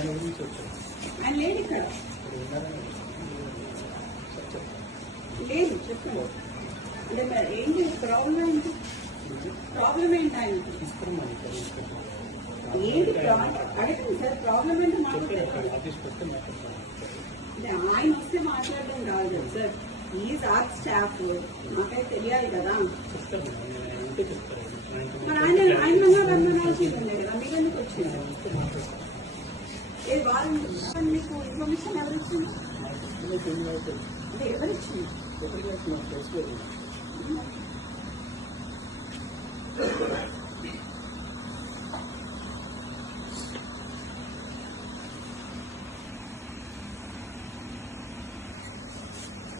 ఆయన లేడు ఇక్కడ, లేదు చెప్పండి. అంటే మరి ఏంటి ప్రాబ్లం ఏంటి? ప్రాబ్లం ఏంటి ఆయనకి? ఏంటి అడగండి సార్, ప్రాబ్లం ఏంటి మాట్లాడారు? అంటే ఆయన వస్తే మాట్లాడడం కాదు కదా సార్, ఈజ్ ఆర్ట్ స్టాఫ్, నాకైతే తెలియాలి కదా. మరి ఆయన బంధనాల్సిందే కదా, మీకు ఎందుకు వచ్చింది? వాళ్ళు మీకు ఇన్ఫర్మేషన్ ఎవరు ఇచ్చింది? అంటే ఎవరు ఇచ్చింది?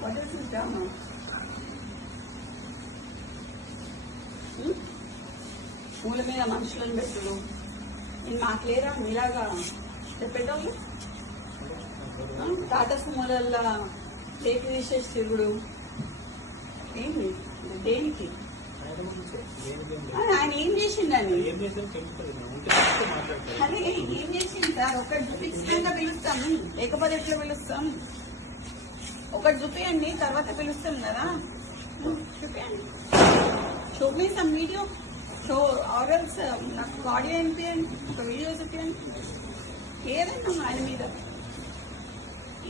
What is this drama? మూల మీద మనుషులను పెట్టుడు, నేను మాకు లేరా మీలాగా చెప్పేటోళ్ళు? టాటా సుమోలల్లో టేక్ తీసేసి తిరుగుడు ఏంటి? దేనికి? ఆయన ఏం చేసిండని? అదే ఏం చేసింది సార్? ఒకటి చూపించినాక పిలుస్తాం, లేకపోతే ఎట్లా పిలుస్తాం? ఒకటి చూపించండి, తర్వాత పిలుస్తాం కదా. చూపించండి, చూపిస్తాం వీడియో. సో ఆర్ఎల్స్ నాకు ఆడియో అనిపించండి, ఒక వీడియో చూపించండి, ఏదైనా ఆయన మీద.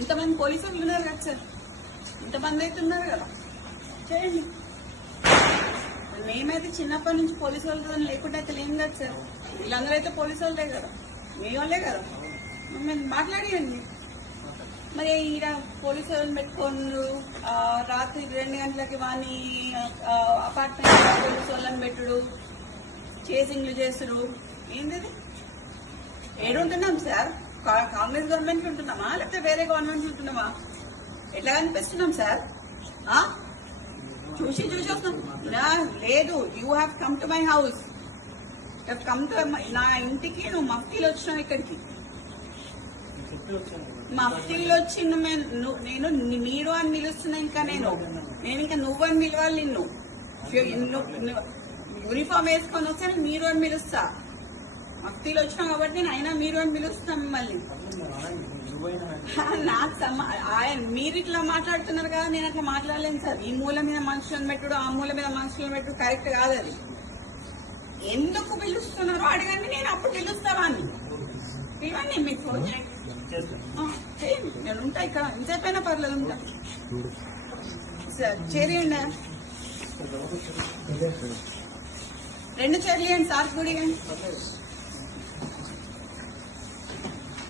ఇంతమంది పోలీసులు ఉన్నారు కదా సార్, ఇంతమంది అయితే ఉన్నారు కదా, చేయండి. మేమైతే చిన్నప్పటి నుంచి పోలీసు వాళ్ళతో లేకుండా అయితే లేం కదా సార్. వీళ్ళందరూ అయితే పోలీసు వాళ్ళే కదా, మీ వాళ్ళే కదా. మేము మాట్లాడియండి. మరి ఈడ పోలీసు వాళ్ళని పెట్టుకోండు, రాత్రి 2 గంటలకి వాని అపార్ట్మెంట్ పోలీసు వాళ్ళని పెట్టుడు, చేసింగ్లు చేసుడు, ఏంది? ఏడుంటున్నాం సార్? కాంగ్రెస్ గవర్నమెంట్ ఉంటున్నామా లేకపోతే వేరే గవర్నమెంట్ ఉంటున్నామా? ఎట్లా కనిపిస్తున్నాం సార్? చూసి వస్తాం. లేదు, you have come to my house, come to నా ఇంటికి. నువ్వు మఫ్తీలు వచ్చినావు ఇక్కడికి, మఫ్తీలు వచ్చి నేను మీరు అని పిలుస్తున్నా. ఇంకా నేను ఇంకా నువ్వు అని పిలవాలి. నిన్ను యూనిఫామ్ వేసుకొని వస్తే మీరు అని పిలుస్తా. మఫ్తీలు వచ్చినావు కాబట్టి నేను అయినా మీరు అని పిలుస్తా మిమ్మల్ని. నాకు ఆయన మీరు ఇట్లా మాట్లాడుతున్నారు కదా, నేను అట్లా మాట్లాడలేను సార్. ఈ మూల మీద మనుషులను పెట్టుడు, ఆ మూల మీద మనుషులను పెట్టుడు కరెక్ట్ కాదు. అది ఎందుకు పిలుస్తున్నారో అడగండి, నేను అప్పుడు పిలుస్తావా అని. ఇవన్నీ మీకు ఫోన్ చేయండి, నేను ఉంటా ఇక్కడ. ఇంతసేపైనా పర్లేదు, ఉంటా. చేయండి, 2 చైర్లు ఇవ్వండి సార్, కూడా ఇవ్వండి.